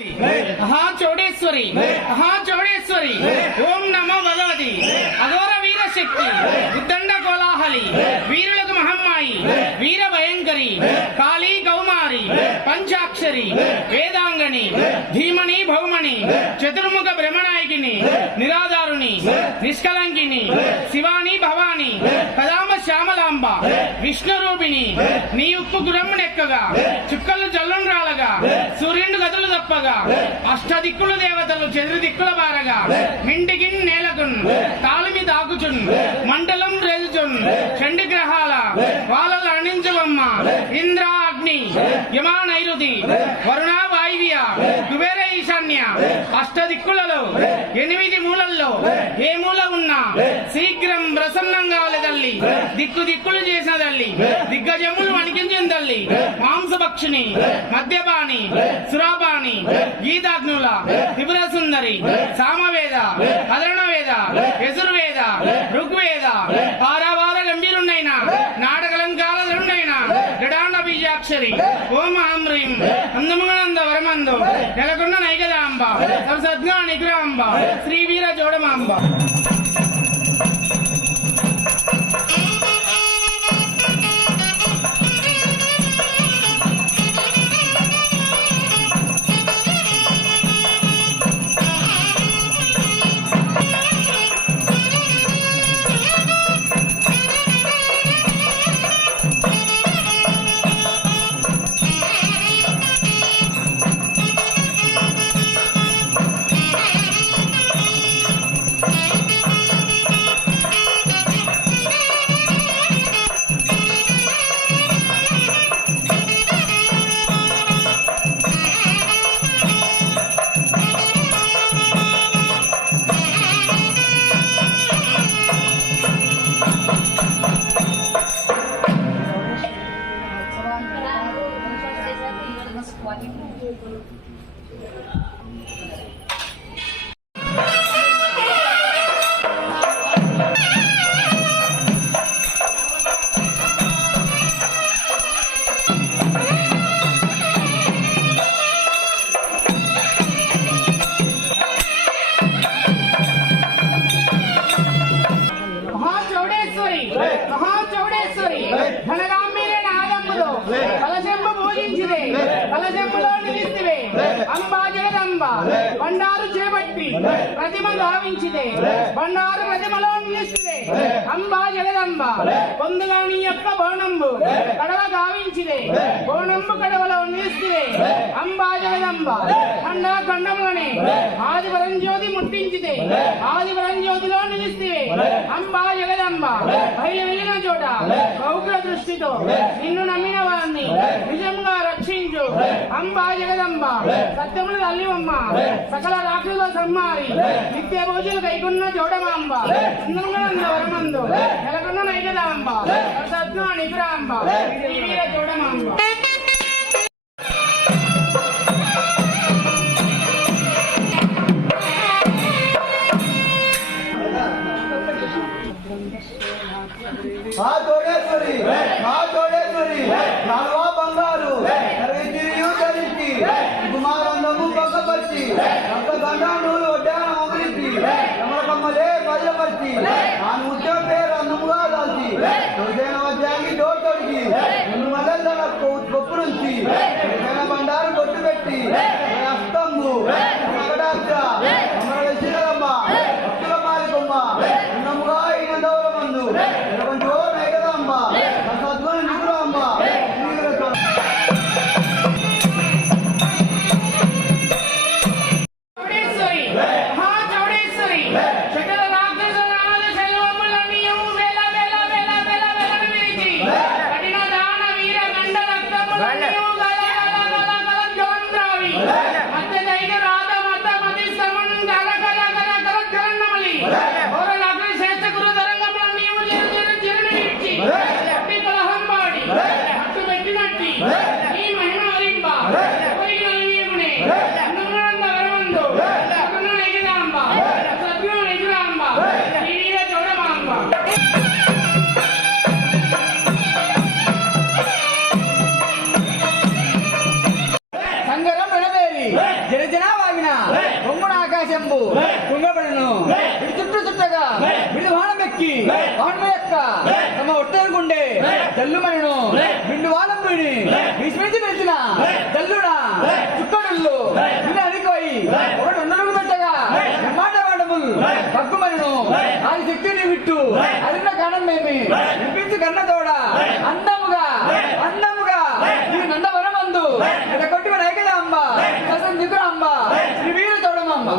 चौडेश्वरी चौडेश्वरी ओम नमो भगवती अघोर वीर शक्ति उद्दंड कोलाहली वीरुలకు మహమ్మాయి వీర భయంకరి కాళీ కౌమారి పంచాక్షరి వేదాంగని ధీమని భౌమని చతుర్ముఖ బ్రహ్మనాయకిని నిరాధారుని నిష్కలంకిని శివాని భవాని కదామ శ్యామలాంబ విష్ణు రూపిణి నీ ఉప్పు గురమ్మునెక్కగా చుక్కలు జల్లుండ్రాలగా సూర్యుడు గదులు తప్పగా అష్టదిక్కుల దేవతలు చంద్రదిక్కుల బారగా మింటికిన్ నేలకున్ తాళమి దాకుచున్ మండలం రేజుచున్ చండి గ్రహాల వాళ్ళ అణించవమ్మ ఇంద్ర అగ్ని యమా నైరుతి వరుణ వాయువ్య కుబేర ఈశాన్య అష్టదిక్కులలో 8 మూలల్లో ఏ మూల ఉన్నా శీఘ్రం ప్రసన్నంగా తల్లి దిక్కు దిక్కులు చేసిన తల్లి దిగ్గజములు వణికించిన తల్లి మాంసభక్షిణి మద్యపాని సురాపాని గీతాగ్నుల త్రిపుర సుందరి సామవేద అధర్ణవేద యజుర్వేద ఋగ్వేద పారావార గంభీరున్నైనా నాటకలంకారున్నైనా గడాండ బీజాక్షరి ఓం ఆమ్రీం అందముగనంద వరమందు నెలకొండ నైకదాంబ సరసద్గా నిగ్రహాంబ శ్రీ వీర జోడమాంబ బండారు చేపట్టి ప్రతిమ గావించితే బండారు ప్రతిమలో నిలిస్తే అంబా జగదంబ పొందుగా నీ యొక్క బోనంబు కడవ గావించితే బోనంబు కడవలో నిలిస్తే అంబా జగదంబ ఖండా ఖండములని ఆది పరంజ్యోతి ముట్టించితే ఆది పరంజ్యోతిలో నిలిస్తే అంబా జగదంబ బయలు వెళ్ళిన చోట బహుకుల దృష్టితో నిన్ను నమ్మిన వారిని నిజంగా రక్షించు అంబా జగదంబ సత్యములు తల్లివమ్మ సకల రాక్షసుల సంహారి నిత్య భోజులు కైకున్న జోడమాంబ సుందరంగనంద వరమందు నెలకొన్న నైకదాంబ సద్గా నిపురాంబ శ్రీ వీర జోడమాంబ బంగారు కుమారందము పక్కపరిచి గండాలు వడ్డానం అమరించి యమలకమ్మలే బయలుపరిచి ఆ ముత్యం పేరు అందముగా దాల్చి తొలిదైన వద్యానికి డోర్ తొడిగి 2 మల్లెల గొప్పు నుంచి బండారు కొట్టు పెట్టి అస్తంబు మగడాక్ష అమరశీలమ్మ భక్తుల మాలికమ్మ ఉన్నముగా ఈనందవుల మందు కొంచెం నైకదమ్మ సద్గుణ నిపురమ్మ Right. బొమ్మన ఆకాశంబు కుంగబడును ఇటు చుట్టూ చుట్టగా బిందు వానం ఎక్కి వానం యొక్క తమ ఒట్టేరుకుండే జల్లుమను బిందు వానం వీడి విస్మించి పెంచిన జల్లుడా చుక్కడుళ్ళు నిన్ను అదికోయి ఒకటి ఉండడుగు పెట్టగా మాట వాడముల్ పక్కుమను అది శక్తి నీ విట్టు అదిన్న కారణం మేమి వినిపించు కన్న తోడ అందముగా ఈ నందవరమందు ఇలా కొట్టి నాయకుల అమ్మ దిగుర అమ్మ శ్రీ వీరు తోడమ్మ